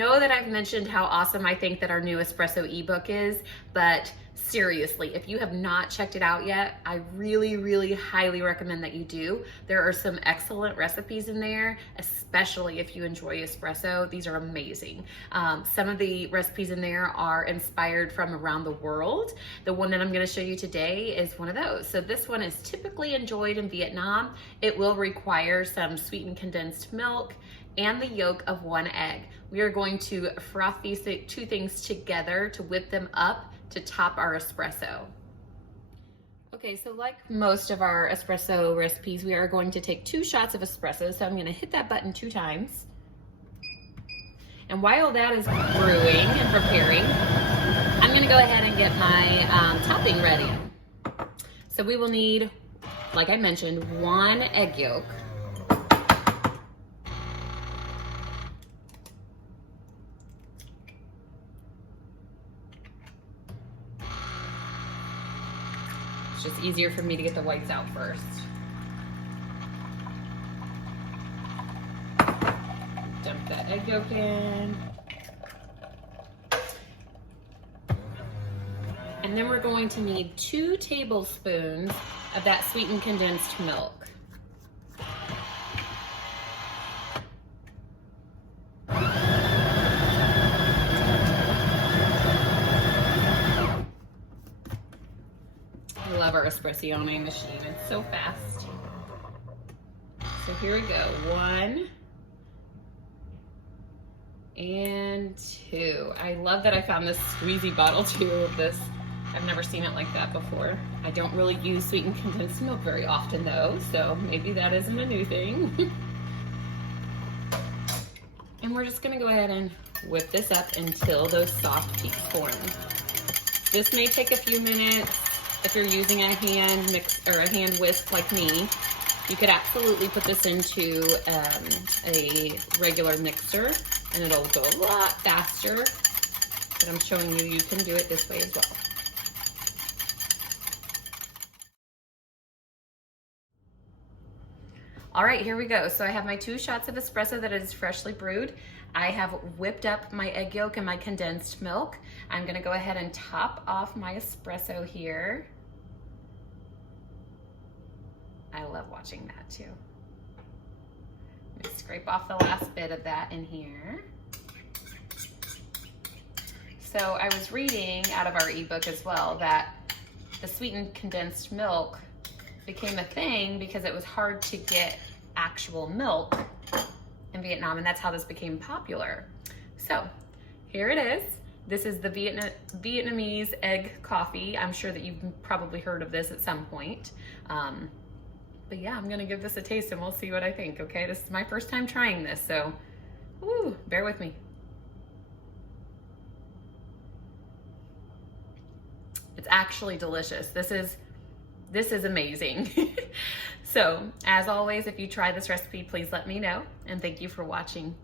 know that I've mentioned how awesome I think that our new espresso ebook is, but seriously, if you have not checked it out yet, I really highly recommend that you do. There are some excellent recipes in there, especially if you enjoy espresso. These are amazing. Some of the recipes in there are inspired from around the world. The one that I'm going to show you today is one of those. So this one is typically enjoyed in Vietnam. It will require some sweetened condensed milk and the yolk of 1 egg. We are going to froth these two things together to whip them up to top our espresso. Okay, so like most of our espresso recipes, we are going to take 2 shots of espresso. So I'm gonna hit that button 2 times. And while that is brewing and preparing, I'm gonna go ahead and get my topping ready. So we will need, like I mentioned, 1 egg yolk. It's just easier for me to get the whites out first. Dump that egg yolk in. And then we're going to need 2 tablespoons of that sweetened condensed milk. I love our Espressione machine, it's so fast. So here we go, 1 and 2. I love that I found this squeezy bottle too of this. I've never seen it like that before. I don't really use sweetened condensed milk very often though, so maybe that isn't a new thing. And we're just gonna go ahead and whip this up until those soft peaks form. This may take a few minutes. If you're using a hand mix or a hand whisk like me, you could absolutely put this into a regular mixer and it'll go a lot faster. But I'm showing you, you can do it this way as well. All right, here we go. So I have my 2 shots of espresso that is freshly brewed. I have whipped up my egg yolk and my condensed milk. I'm gonna go ahead and top off my espresso here. I love watching that too. Let me scrape off the last bit of that in here. So I was reading out of our ebook as well that the sweetened condensed milk became a thing because it was hard to get actual milk in Vietnam, and that's how this became popular. So here it is. This is the Vietnamese egg coffee. I'm sure that you've probably heard of this at some point. But yeah, I'm gonna give this a taste and we'll see what I think, okay? This is my first time trying this, so bear with me. It's actually delicious. This is amazing. So, as always, if you try this recipe, please let me know, and thank you for watching.